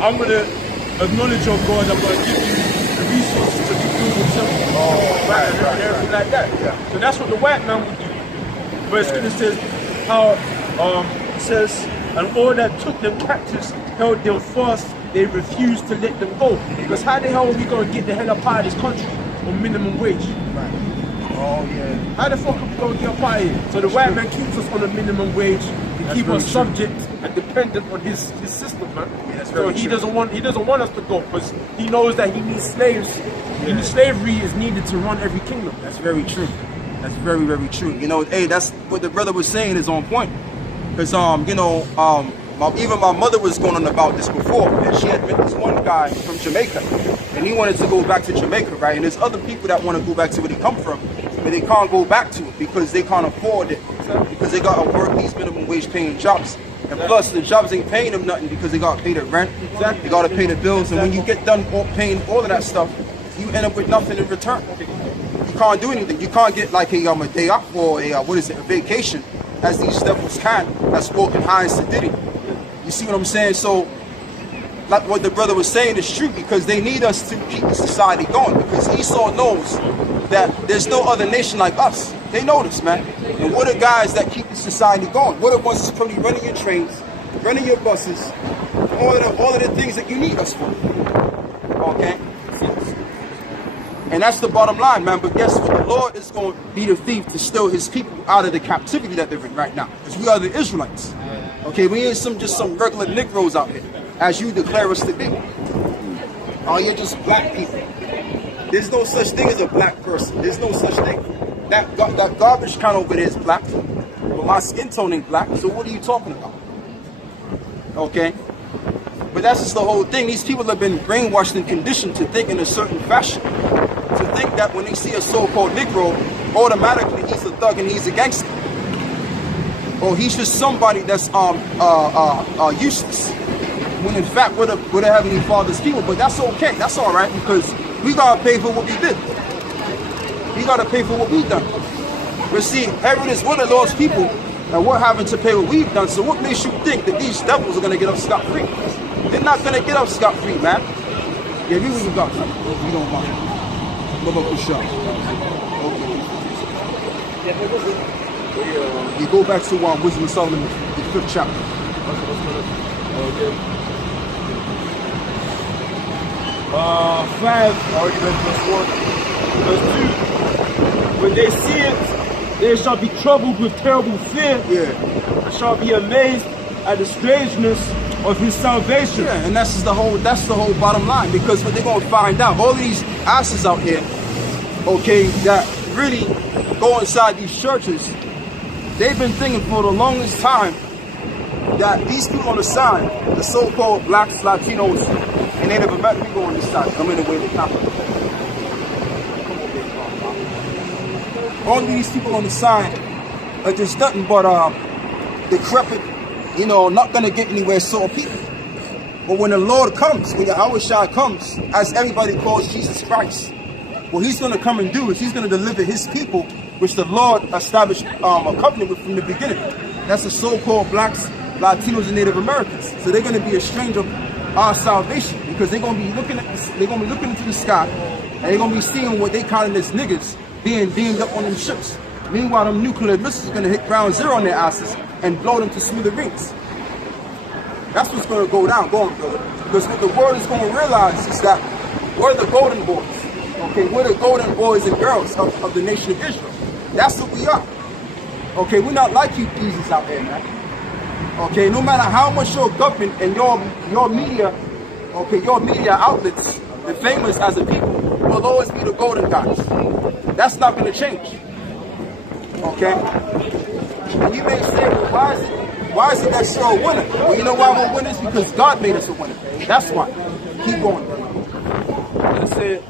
I'm going to acknowledge your God, I'm going to give you the resources to rebuild the temple. Right, and everything like that. Yeah. So that's what the white man would do. But Scripture says how, it says, and all that took them captives held them fast, they refused to let them go. Because how the hell are we going to get the hell up out of this country on minimum wage? Right. Oh, yeah. How the fuck are we going to get up out of here? So the white man keeps us on a minimum wage, he keeps us subject and dependent on his system, man. Yeah, so he doesn't want us to go because he knows that he needs slaves. Yeah. Slavery is needed to run every kingdom. That's very true. That's very, very true. You know, hey, that's what the brother was saying is on point. Because, you know, even my mother was going on about this before, and she had met this one guy from Jamaica, and he wanted to go back to Jamaica, right? And there's other people that want to go back to where they come from, but they can't go back to it because they can't afford it, because they got to work these minimum wage paying jobs. And plus, the jobs ain't paying them nothing because they got to pay the rent, they got to pay the bills, and when you get done paying all of that stuff, you end up with nothing in return. You can't do anything. You can't get like a day off or a vacation, as these devils can, that's walking high and sedity. You see what I'm saying? So, like what the brother was saying is true, because they need us to keep the society going, because Esau knows that there's no other nation like us. They know this, man. And we're the guys that keep the society going. We're the ones that's probably running your trains, running your buses, all of the things that you need us for. Okay? And that's the bottom line, man. But guess what? The Lord is going to be the thief to steal his people out of the captivity that they're in right now. Because we are the Israelites. Okay, we ain't just some regular Negroes out here, as you declare us to be. Oh, you're just black people. There's no such thing as a black person. There's no such thing. That garbage can over there is black, but my skin tone ain't black, so what are you talking about? Okay? But that's just the whole thing. These people have been brainwashed and conditioned to think in a certain fashion. To think that when they see a so-called Negro, automatically he's a thug and he's a gangster. Or he's just somebody that's useless. When in fact we're the Heavenly Father's people. But that's okay. That's all right, because we gotta pay for what we did. We gotta pay for what we've done. But see, everyone is one of those people, and we're having to pay what we've done. So what makes you think that these devils are gonna get up scot-free? They're not gonna get up scot-free, man. Yeah, me when you got something. You don't mind. What about the shot? Okay. You go back to Wisdom of Solomon, the 5th chapter. Okay. 5, argument verse 1. Verse 2. When they see it, they shall be troubled with terrible fear. Yeah. And shall be amazed at the strangeness of his salvation. Yeah, and that's the whole bottom line, because what they're gonna find out, all of these asses out here, okay, that really go inside these churches, they've been thinking for the longest time that these people on the side, the so-called blacks, Latinos, and Native American people on this side, come in the way they come. All of these people on the side are just nothing but decrepit, you know, not gonna get anywhere sort of people. But when the Lord comes, when Yahushua comes, as everybody calls Jesus Christ, what he's gonna come and do is he's gonna deliver his people, which the Lord established a covenant with from the beginning. That's the so-called blacks, Latinos, and Native Americans. So they're gonna be a stranger of our salvation, because they're gonna be looking into the sky, and they're gonna be seeing what they counted as niggas being beamed up on them ships. Meanwhile, them nuclear missiles are gonna hit ground zero on their asses and blow them to smithereens. That's what's gonna go down, because what the world is gonna realize is that we're the golden boys. Okay, we're the golden boys and girls of the nation of Israel. That's what we are. Okay, we're not like you Jesus out there, man. Okay, no matter how much your government and your media, okay, your media outlets, the famous as a people, will always be the golden guys. That's not gonna change. Okay? And you may say, well, why is it that you're a winner? Well, you know why we're winners? Because God made us a winner. That's why. Keep going. And it said,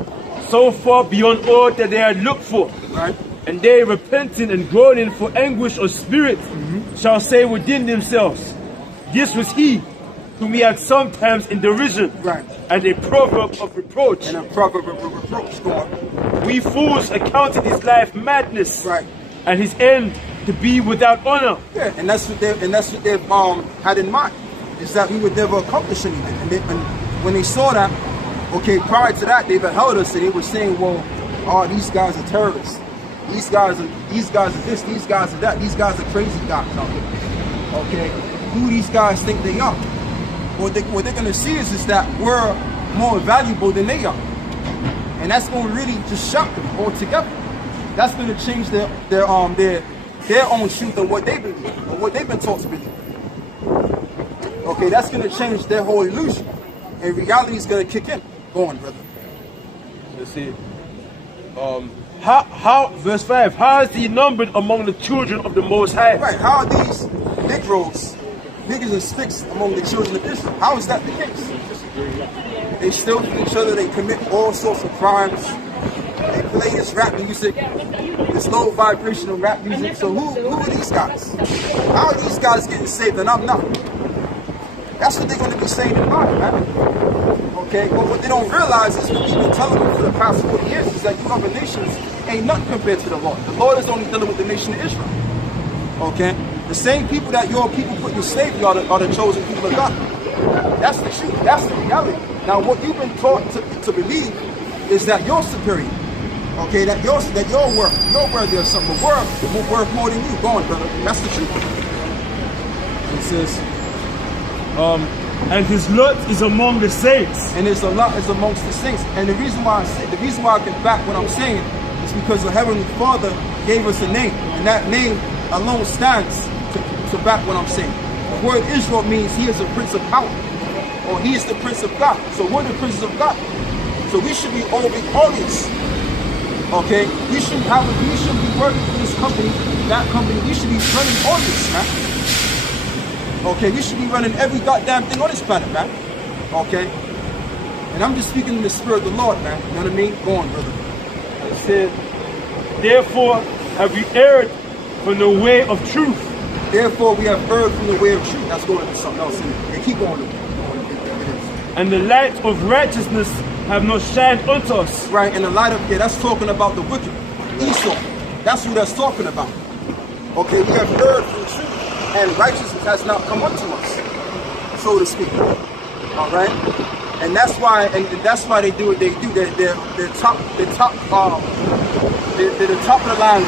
so far beyond all that they had looked for, right? And they repenting and groaning for anguish of spirit, shall say within themselves, this was he whom we had sometimes in derision, right, and a proverb of reproach. And a proverb of reproach. Go on. We fools accounted his life madness, right, and his end to be without honor. Yeah, and that's what they've had in mind. is that we would never accomplish anything. And when they saw that, okay, prior to that, they beheld us and they were saying, well, oh, these guys are terrorists. These guys are this, these guys are that, these guys are crazy guys out here. Okay, who these guys think they are? What they're gonna see is that we're more valuable than they are. And that's gonna really just shock them altogether. That's gonna change their own truth of what they believe, or what they've been taught to believe. Okay, that's gonna change their whole illusion. And reality is gonna kick in. Go on, brother. Let's see. Verse 5, how is he numbered among the children of the Most High? Right, how are these Negroes, niggas and sticks among the children of Israel? How is that the case? They steal from each other, they commit all sorts of crimes, they play this rap music, this low vibrational rap music. So who are these guys? How are these guys getting saved and I'm not? That's what they're going to be saying in mind, man. Okay, but what they don't realize is what we've been telling them for the past 40 years is that you other nations ain't nothing compared to the Lord. The Lord is only dealing with the nation of Israel. Okay? The same people that your people put in slavery are the chosen people of God. That's the truth. That's the reality. Now, what you've been taught to believe is that you're superior. Okay? That you're worthy of something. We're worth more than you. Go on, brother. That's the truth. It says, and his lot is among the saints. And his lot is amongst the saints. And the reason why I can back what I'm saying is because the Heavenly Father gave us a name. And that name alone stands to back what I'm saying. The word Israel means he is a prince of power. Or he is the prince of God. So we're the princes of God. So we should be all victorious. Okay? We shouldn't be working for this company, that company. We should be running all this, man. Okay, we should be running every goddamn thing on this planet, man. Okay? And I'm just speaking in the spirit of the Lord, man. You know what I mean? Go on, brother. It said, therefore have we erred from the way of truth. Therefore we have erred from the way of truth. That's going to something else in it. Yeah, keep going. And the light of righteousness have not shined unto us. Right, and the light of, that's talking about the wicked. Esau. That's who that's talking about. Okay, we have erred from the truth. And righteousness has not come unto us, so to speak. All right, and that's why they do what they do. They're top of the line.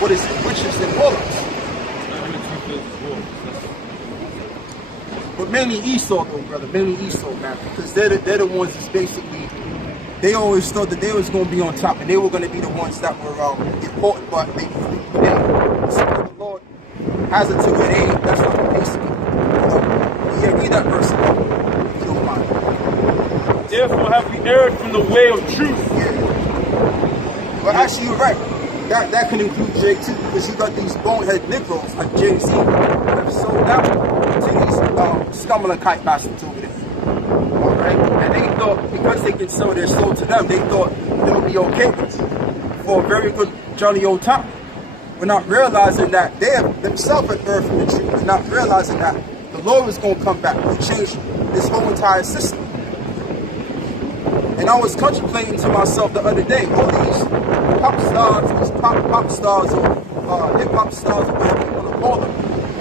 What is it? Witches and warlocks. But mainly Esau, though, brother. Mainly Esau, man, because they're the ones that's basically. They always thought that they was going to be on top, and they were going to be the ones that were important, but they didn't. So the Lord has it to where they ain't. That's not the case. Yeah, read that verse if you don't mind. Therefore have we erred from the way of truth. Yeah. But actually, you're right. That can include Jay too, because you got these bonehead Negroes like Jay-Z that have sold out to these Scumalakite bastards over there. Alright? And they thought because they can sell their soul to them, they thought they'll be okay with it for a very good jolly old time. We're not realizing that they have themselves at birth from the truth. We're not realizing that the Lord is going to come back and change this whole entire system. And I was contemplating to myself the other day, all these pop stars, these pop stars, or hip-hop stars, or whatever you want to call them,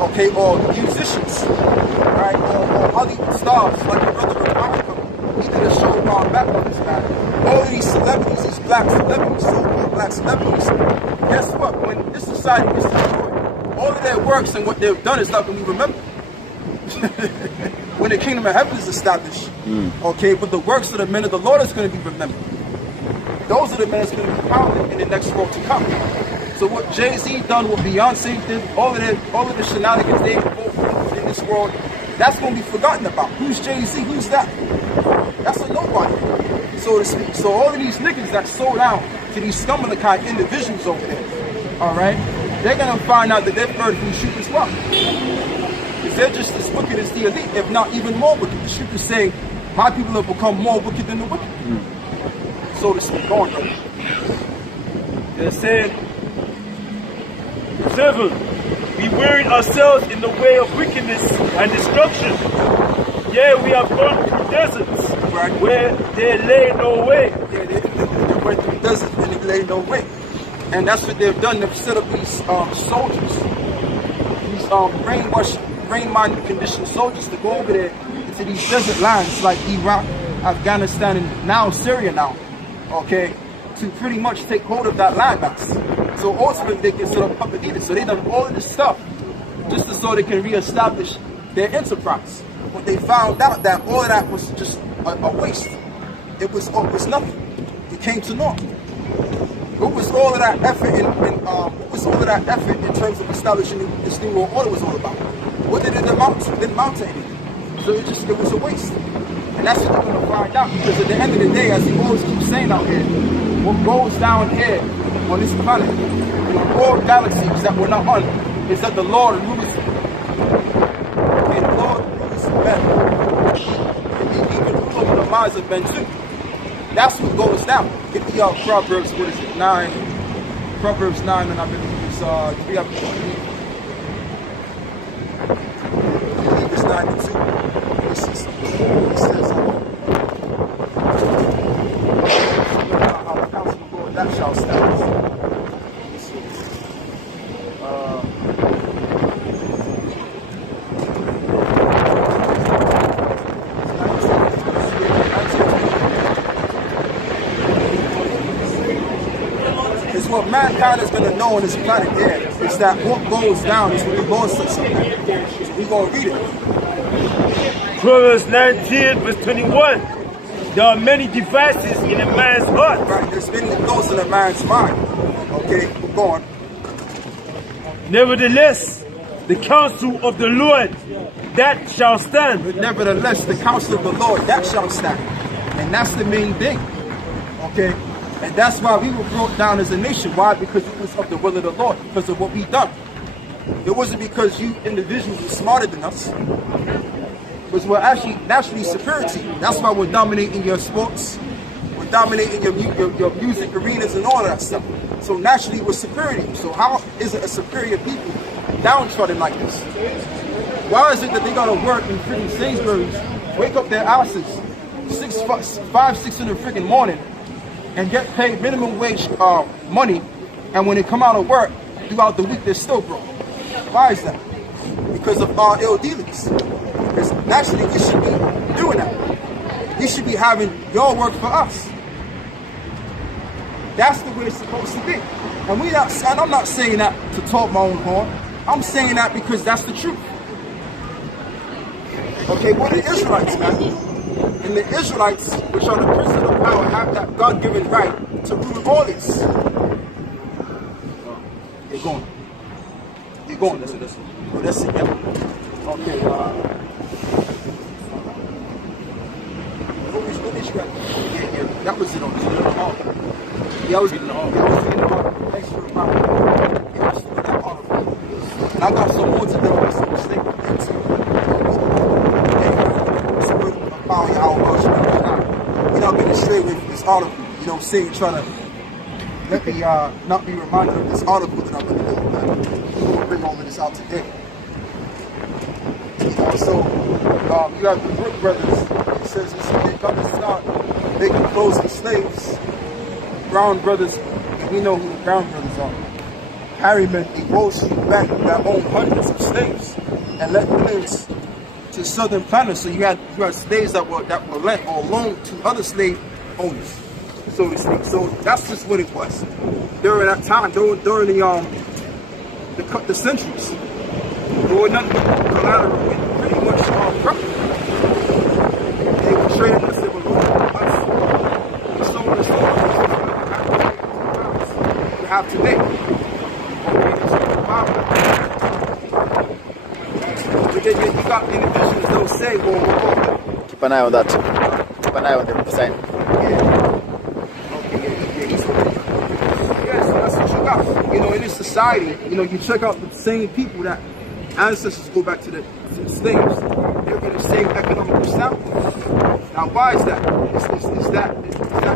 okay, or musicians, right, or Hollywood stars, like the brother of Monica, he did a show on back on this matter. All of these celebrities, these black celebrities, so-called black celebrities, guess what? When this society is destroyed, all of their works and what they've done is not going to be remembered. When the kingdom of heaven is established, okay, but the works of the men of the Lord is going to be remembered. Those are the men that's going to be crowned in the next world to come. So what Jay-Z done, what Beyonce did, all of the shenanigans they involved in this world, that's going to be forgotten about. Who's Jay-Z? Who's that? That's a nobody, so to speak. So all of these niggas that sold out to these Scumalakite individuals over there, all right, they're going to find out that they're further from the truth as well. Because they're just as wicked as the elite, if not even more wicked. The truth is saying, my people have become more wicked than the wicked. So to speak. Go on, brother. They're saying, 7, we wearied ourselves in the way of wickedness and destruction. Yeah, we have gone through deserts, right, where there lay no way. Yeah, they went through deserts and there lay no way. And that's what they've done. They've set up these soldiers, these brainwashed brain-minded conditioned soldiers to go over there into these desert lands like Iraq, Afghanistan, and now Syria now, okay, to pretty much take hold of that land mass. So ultimately they can sort of puppet it. So they done all of this stuff just so they can reestablish their enterprise. But they found out that all of that was just a waste. It was nothing. It came to naught. What was all of that effort in terms of establishing this new world order was all about? What did it amount to? It didn't amount to anything. So it was a waste. And that's what they're gonna find out, because at the end of the day, as he always keeps saying out here, what goes down here on this planet, in all galaxies that we're not on, is that the Lord rules them. And the Lord rules men. And he even rules over the minds of men too. That's what goes down. Get the Proverbs, what is it, 9? Proverbs 9, and I believe it's 3, I believe it's 9 and 2. It says, our counsel of the Lord, that shall stand. It's what mankind is going to know on this planet here. It's that what goes down is what the Lord says. So we're going to read it. Proverbs 19, verse 21. There are many devices in a man's heart. Right, there's many thoughts in a man's mind. Okay, we're going. Nevertheless, the counsel of the Lord, that shall stand. But nevertheless, the counsel of the Lord, that shall stand. And that's the main thing. Okay? And that's why we were brought down as a nation. Why? Because it was of the will of the Lord, because of what we done. It wasn't because you individuals were smarter than us. Because we're actually naturally superior to you. That's why we're dominating your sports. We're dominating your music arenas and all of that stuff. So naturally we're superior to you. So how is it a superior people downtrodden like this? Why is it that they gotta work in freaking Sainsbury's, wake up their asses 5, 6 in the freaking morning, and get paid minimum wage money, and when they come out of work throughout the week they're still broke? Why is that? Because of our ill dealings. Because naturally we should be doing that. We should be having your work for us. That's the way it's supposed to be. And I'm not saying that to talk my own horn. I'm saying that because that's the truth. Okay, we're the Israelites, man. And the Israelites, which are the princes of power, have that God-given right to rule all this. They're going. They're going. Listen. Oh, that's it, yeah. Okay, what is right? Yeah, that was it on this. Yeah, I was getting all. Thanks for reminding me. Yeah, I was getting all of it. And I got some more to do with some mistake. We're not getting straight away from this article. You know what I'm saying? Trying to let me not be reminded of this article that I'm going to do. I'm going to bring all of this out today. You know, so you have the Brook brothers. It says they're going to start making clothes for slaves. Brown brothers, we know who the Brown brothers are. Harriman, they rose back that owned hundreds of slaves and let slaves to southern planters. So you had slaves that were lent or loaned to other slave owners, so to speak. So that's just what it was during that time. During the centuries, there were nothing but collateral and pretty much property. They were trading us, they were loaning us, so on and so on. We have today. You got individuals that will say, well, keep an eye on that. Keep an eye on the sign. Yeah, so that's what you got. You know, in this society, you know, you check out the same people that ancestors go back to the slaves. They're in the same economic standpoint. Now, why is that? Is that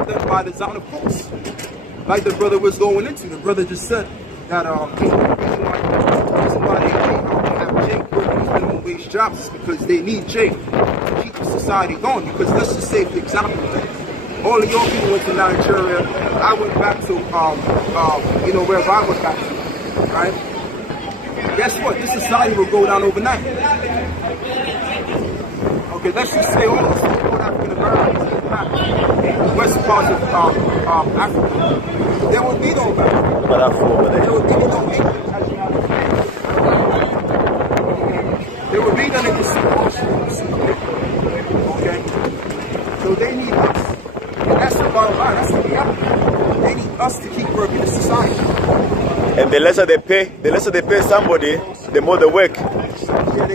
done by design, of course? Like the brother was going into. The brother just said that the reason why they have Jay working these minimum wage jobs is because they need Jay to keep the society going. Because let's just say, for example, all of your people went to Nigeria. I went back to, you know, wherever I went back to, right? guess what? This society will go down overnight. Okay, let's just say all African Americans in the west part of Africa. There would be no black. There would be no England. There would be none of this. Okay? So they need us. And that's the bottom line. That's the reality. They need us to keep working in society. And the lesser they pay somebody, the more they work.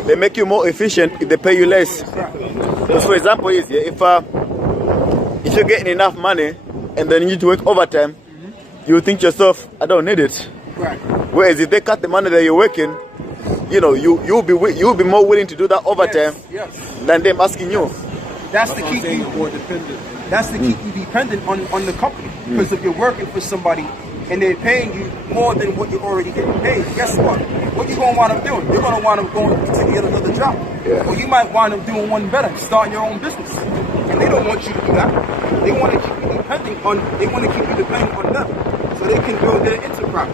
They make you more efficient if they pay you less. Because for example, if you're getting enough money and then you need to work overtime, you think to yourself, I don't need it. Right. Whereas if they cut the money that you're working, you know, you'll be more willing to do that overtime than them asking you. That's to keep you more dependent. That's to keep you dependent on the company. Because if you're working for somebody and they're paying you more than what you're already getting paid, guess what? What you gonna wind up doing? You're gonna wind up going to get another job. Or you might wind up doing one better, starting your own business. And they don't want you to do that. They want to keep you dependent on them, so they can build their enterprise.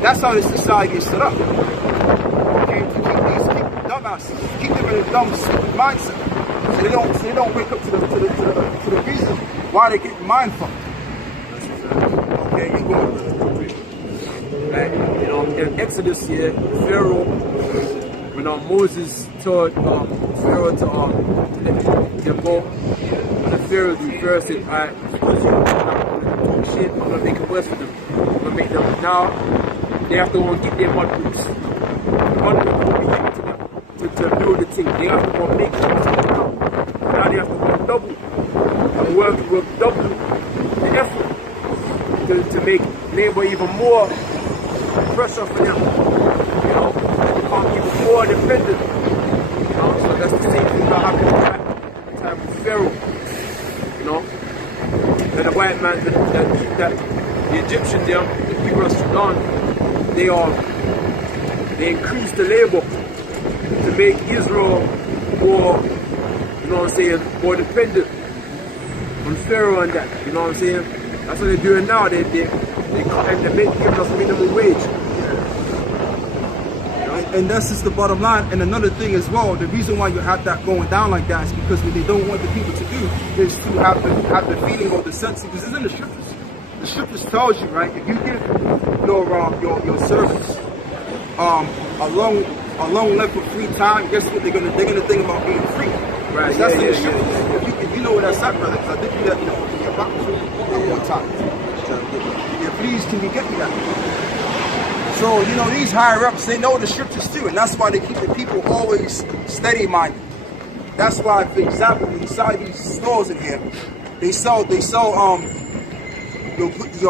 That's how this society is set up. Okay, to keep the dumbasses, keep them in a dumb mindset, so they don't wake up to the reason why they get mind fucked. Okay, you go. Like, you know, in Exodus here, Pharaoh, when Moses told Pharaoh to let them go, the Pharaoh said, alright, because you're not shit, I'm gonna make it worse for them. I'm gonna make them now, they have to go and get their mud bricks. The mud bricks will be given to them to build the thing. They have to go and make it now. Now they have to go double and work double the effort to make labor even more pressure for them, you know, to become even more dependent, you know. So that's the same thing that happened at the time with Pharaoh, you know. And the white man that the Egyptian them, the people of Sudan, they increased the labor to make Israel more, you know what I'm saying, more dependent on Pharaoh and that, you know what I'm saying. That's what they're doing now. They cut and they giving us minimum wage. And that's just the bottom line. And another thing as well, the reason why you have that going down like that is because what they don't want the people to do is to have the feeling or the sense, because it's in the scriptures. The scriptures tells you, right, if you give your servants a long length of free time, guess what they're gonna think about being free. Right. That's in the scriptures. If you know where that's at, brother, because I did do that, you know, in your Bible one time. Yeah, please, can you get me that? So, you know, these higher ups, they know the scriptures too, and that's why they keep the people always steady-minded. That's why, for example, inside these stores in here, they sell your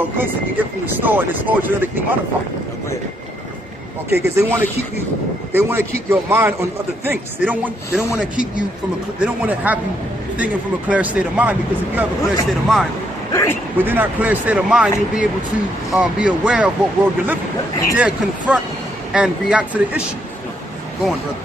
goods that you get from the store, and it's all genetically modified. Okay, because they want to keep your mind on other things. They don't want to keep you they don't want to have you thinking from a clear state of mind, because if you have a clear state of mind, within that clear state of mind, you'll be able to be aware of what world you're living in, and dare confront and react to the issue. Go on, brother.